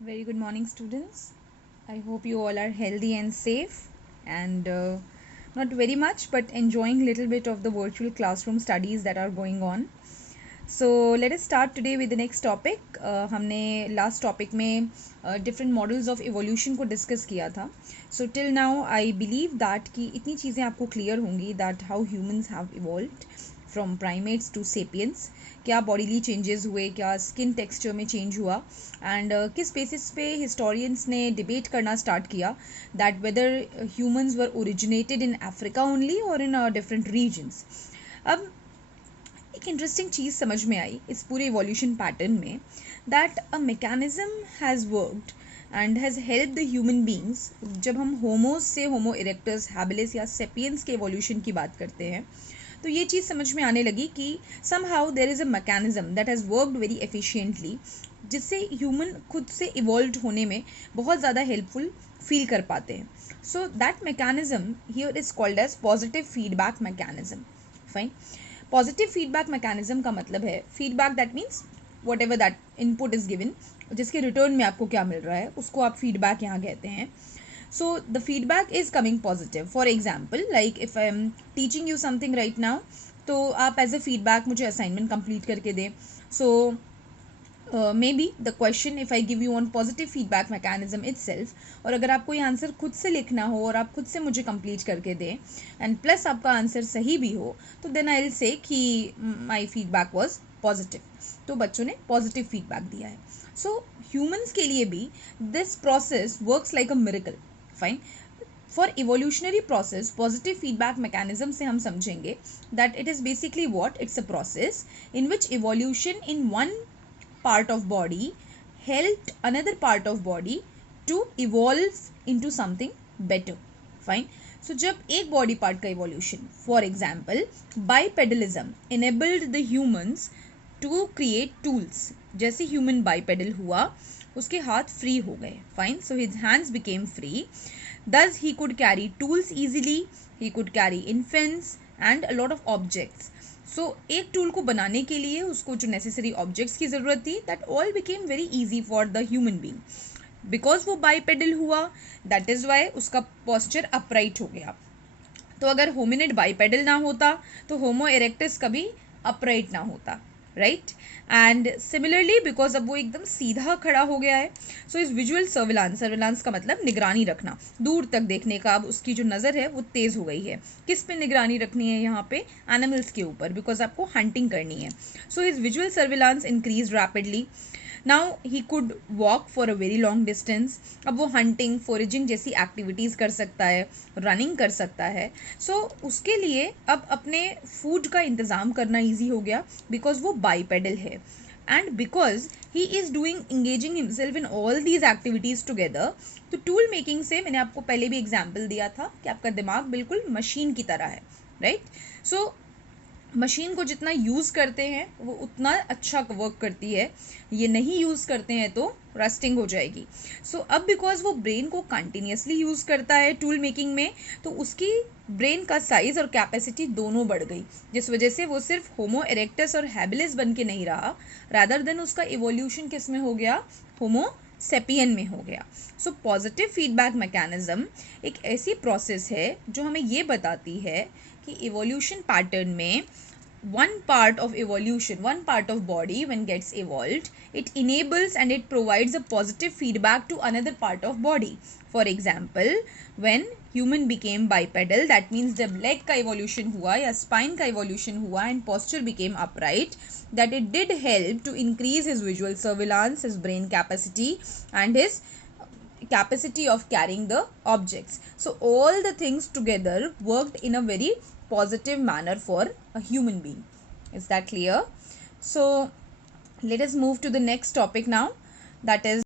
Very good morning, students. I hope you all are healthy and safe, and not very much, but enjoying little bit of the virtual classroom studies that are going on. So let us start today with the next topic. हमने last topic में different models of evolution को discuss किया था. So till now I believe that कि इतनी चीज़ें आपको clear होंगी that how humans have evolved from primates to sapiens. क्या बॉडीली चेंजेस हुए, क्या स्किन टेक्सचर में चेंज हुआ, एंड किस बेसिस पे हिस्टोरियंस ने डिबेट करना स्टार्ट किया that whether humans were originated in Africa only और इन डिफरेंट रीजन्स. अब एक इंटरेस्टिंग चीज़ समझ में आई इस पूरे इवोल्यूशन पैटर्न में that a mechanism has worked and has help the human beings. जब हम होमोज से होमो इरेक्टस, हैबिलिस या सेपियंस के इवोल्यूशन की बात करते हैं तो ये चीज़ समझ में आने लगी कि somehow there is a mechanism that has worked very efficiently, जिससे ह्यूमन खुद से इवॉल्व होने में बहुत ज़्यादा हेल्पफुल फील कर पाते हैं. So that mechanism here is called as positive feedback mechanism. Fine. Positive feedback mechanism का मतलब है feedback that means whatever that input is given, जिसके रिटर्न में आपको क्या मिल रहा है उसको आप फीडबैक यहाँ कहते हैं. So the feedback is coming positive. For example, like if I am teaching you something right now, तो आप as a feedback मुझे assignment complete करके दें. So maybe the question if I give you on positive feedback mechanism itself, और अगर आपको ये answer खुद से लिखना हो और आप खुद से मुझे कंप्लीट करके दें एंड प्लस आपका आंसर सही भी हो तो देन आई विल से कि माई फीडबैक वॉज पॉजिटिव. तो बच्चों ने पॉजिटिव फीडबैक दिया है. सो ह्यूमन्स के लिए भी this process works like a miracle. Fine. For evolutionary process positive feedback mechanism से हम समझेंगे that it is basically what it's a process in which evolution in one part of body helped another part of body to evolve into something better. Fine. So जब एक body part का evolution, for example bipedalism enabled the humans to create tools. जैसे human bipedal हुआ उसके हाथ free हो गए. Fine. So his hands became free. Thus he could carry tools easily, he could carry infants and a lot of objects. सो एक tool को बनाने के लिए उसको जो नेसेसरी ऑब्जेक्ट्स की ज़रूरत थी that all became very easy for the human being. Because वो बाईपेडल हुआ दैट इज़ वाई उसका पोस्चर अपराइट हो गया. तो अगर होमिनिड बाईपेडल ना होता तो होमो इरेक्टस कभी अपराइट ना होता. राइट. एंड सिमिलरली बिकॉज अब वो एकदम सीधा खड़ा हो गया है सो इस विजुअल सर्विलांस, सर्विलांस का मतलब निगरानी रखना, दूर तक देखने का. अब उसकी जो नज़र है वो तेज़ हो गई है. किस पे निगरानी रखनी है यहाँ पे? एनिमल्स के ऊपर, बिकॉज आपको हंटिंग करनी है. So his visual surveillance increase rapidly. Now he could walk for a very long distance. अब वो हंटिंग, फोरेजिंग जैसी एक्टिविटीज़ कर सकता है, रनिंग कर सकता है. सो उसके लिए अब अपने फूड का इंतज़ाम करना ईजी हो गया बिकॉज वो बाईपेडल है. And because he is doing engaging himself in all these activities together. तो टूल मेकिंग से मैंने आपको पहले भी एग्जाम्पल दिया था कि आपका दिमाग बिल्कुल मशीन की तरह है. राइट. सो मशीन को जितना यूज़ करते हैं वो उतना अच्छा वर्क करती है. ये नहीं यूज़ करते हैं तो रस्टिंग हो जाएगी. सो अब बिकॉज वो ब्रेन को कंटिन्यूसली यूज़ करता है टूल मेकिंग में तो उसकी ब्रेन का साइज़ और कैपेसिटी दोनों बढ़ गई, जिस वजह से वो सिर्फ होमो इरेक्टस और हैबिलिस बन के नहीं रहा, रादर देन उसका इवोल्यूशन किस में हो गया? होमो सेपियन में हो गया. सो पॉजिटिव फीडबैक मैकेनिज्म एक ऐसी प्रोसेस है जो हमें ये बताती है कि इवोल्यूशन पैटर्न में one part of evolution, one part of body when gets evolved, it enables and it provides a positive feedback to another part of body. For example, when human became bipedal, that means जब leg का evolution हुआ या spine का evolution हुआ and posture became upright, that it did help to increase his visual surveillance, his brain capacity and his capacity of carrying the objects. So all the things together worked in a very positive manner for a human being. Is that clear? So let us move to the next topic now, that is